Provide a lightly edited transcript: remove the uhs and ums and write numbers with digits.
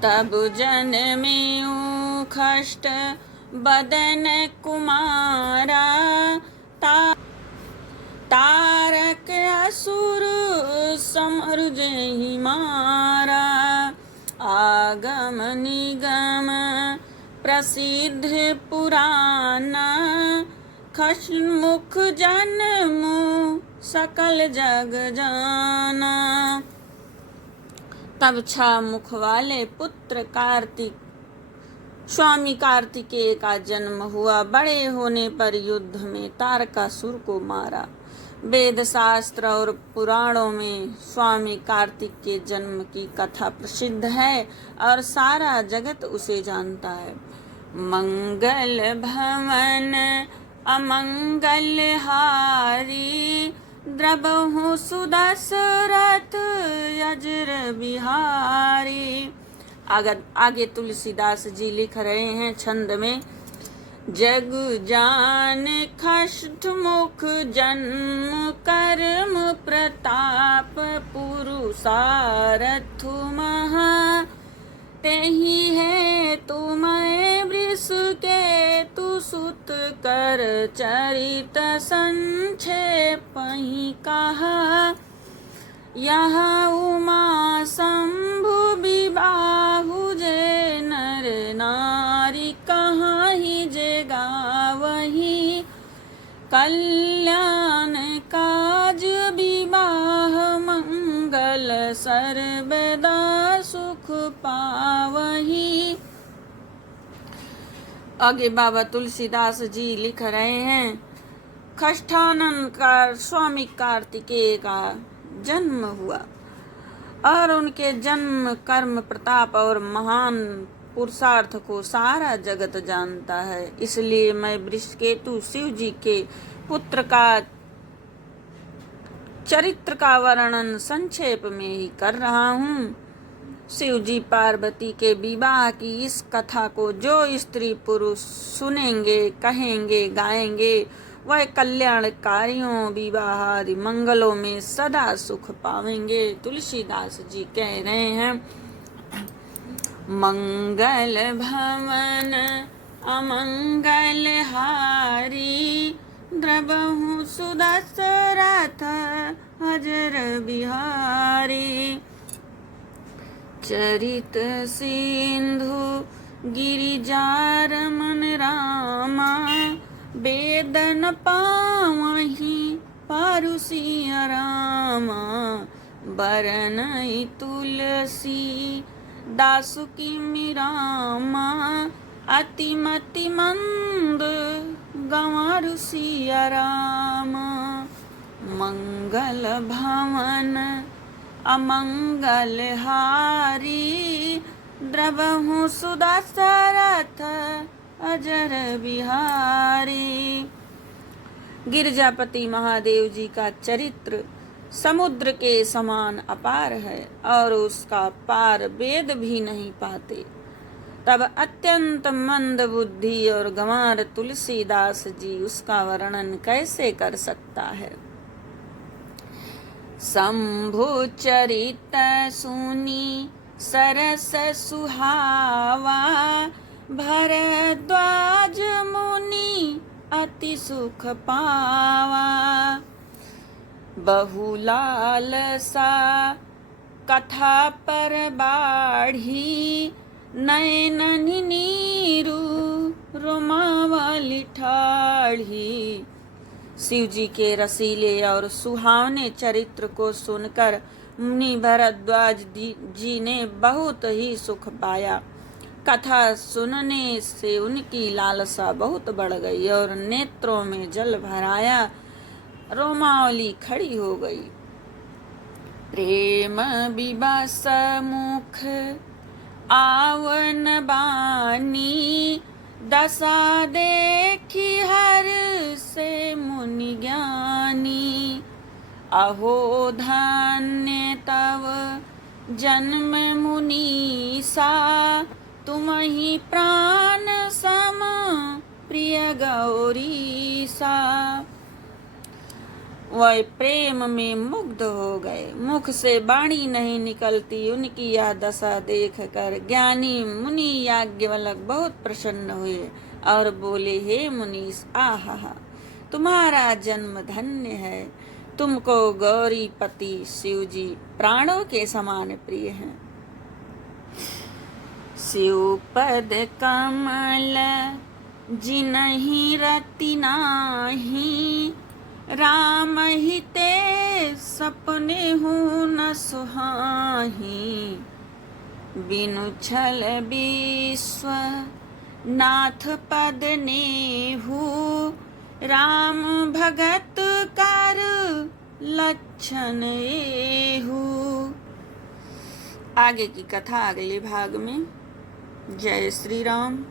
तब जन्मेऊ खष्ट बदन कुमारा, तारक असुर समरुजहि मारा। आगम निगम प्रसिद्ध पुराना, खष्मुख जन्मु सकल जग जाना। तब 6 मुख वाले पुत्र स्वामी कार्तिकेय का जन्म हुआ। बड़े होने पर युद्ध में तारकासुर को मारा। वेद शास्त्र और पुराणों में स्वामी कार्तिक के जन्म की कथा प्रसिद्ध है और सारा जगत उसे जानता है। मंगल भवन अमंगल हारी, द्रबहु सुदशरथ अजर बिहारी। आगे तुलसीदास जी लिख रहे हैं छंद में। जग जान खष्ट मुख जन्म कर्म प्रताप, पुरुषारथ महा तेहि है तुम्हें वृष के तु सुत कर, चरित संक्षेप ही कहा। यहाँ उमा शंभु विबाहु जे नर नारी, कहाँ ही जे गावही कल्याण काज विवाह, मंगल सर्वदा सुख पावही। आगे बाबा तुलसीदास जी लिख रहे हैं। खष्टानन का स्वामी कार्तिकेय का जन्म हुआ और उनके जन्म कर्म प्रताप और महान पुरुषार्थ को सारा जगत जानता है। इसलिए मैं वृषकेतु शिव जी के पुत्र का चरित्र का वर्णन संक्षेप में ही कर रहा हूँ। शिव जी पार्वती के विवाह की इस कथा को जो स्त्री पुरुष सुनेंगे, कहेंगे, गाएंगे, वह कल्याणकारियों विवाह आदि मंगलों में सदा सुख पावेंगे। तुलसीदास जी कह रहे हैं। मंगल भवन अमंगल हारी, द्रबहु सुदशरथ अजर बिहारी। चरित सिंधु गिरिजारमन रामा, वेदन पावहि पारुसिया रामा। बरनई तुलसी दासु की मिरामा, अतिमति मंद गंवारुसिया रामा। मंगल भवन अमंगल हारी, द्रबहु सुदशरथ अजर बिहारी। गिरजापति महादेव जी का चरित्र समुद्र के समान अपार है और उसका पार वेद भी नहीं पाते। तब अत्यंत मंद बुद्धि और गंवार तुलसीदास जी उसका वर्णन कैसे कर सकता है। शंभु चरित सुनी सरस सुहावा, भरद्वाज मुनि अति सुख पावा। बहुलाल सा कथा पर बाढ़ी, नयन नीरू रोमावली ठाढ़ी। शिव जी के रसीले और सुहावने चरित्र को सुनकर मुनि भरद्वाज जी ने बहुत ही सुख पाया। कथा सुनने से उनकी लालसा बहुत बढ़ गई और नेत्रों में जल भराया, रोमावली खड़ी हो गई। प्रेम विवश मुख आवन बानी, दशा देखी हर से मुनि ज्ञानी। अहो धन्य तव जन्म मुनीसा, तुम ही प्राण सम प्रिय गौरीसा। वह प्रेम में मुग्ध हो गए। मुख से वाणी नहीं निकलती उनकी यह दशा देख कर ज्ञानी मुनि याज्ञवल्क बहुत प्रसन्न हुए और बोले, हे मुनीश, आहा, तुम्हारा जन्म धन्य है। तुमको गौरीपति शिव जी प्राणों के समान प्रिय हैं। शिव पद कमल जिनहि रति नाही, राम ही ते सपने हूँ न सुहाही। बिनु छल विश्व नाथ पद नेहु, राम भगत कर लक्षण एहु। आगे की कथा अगले भाग में। जय श्री राम।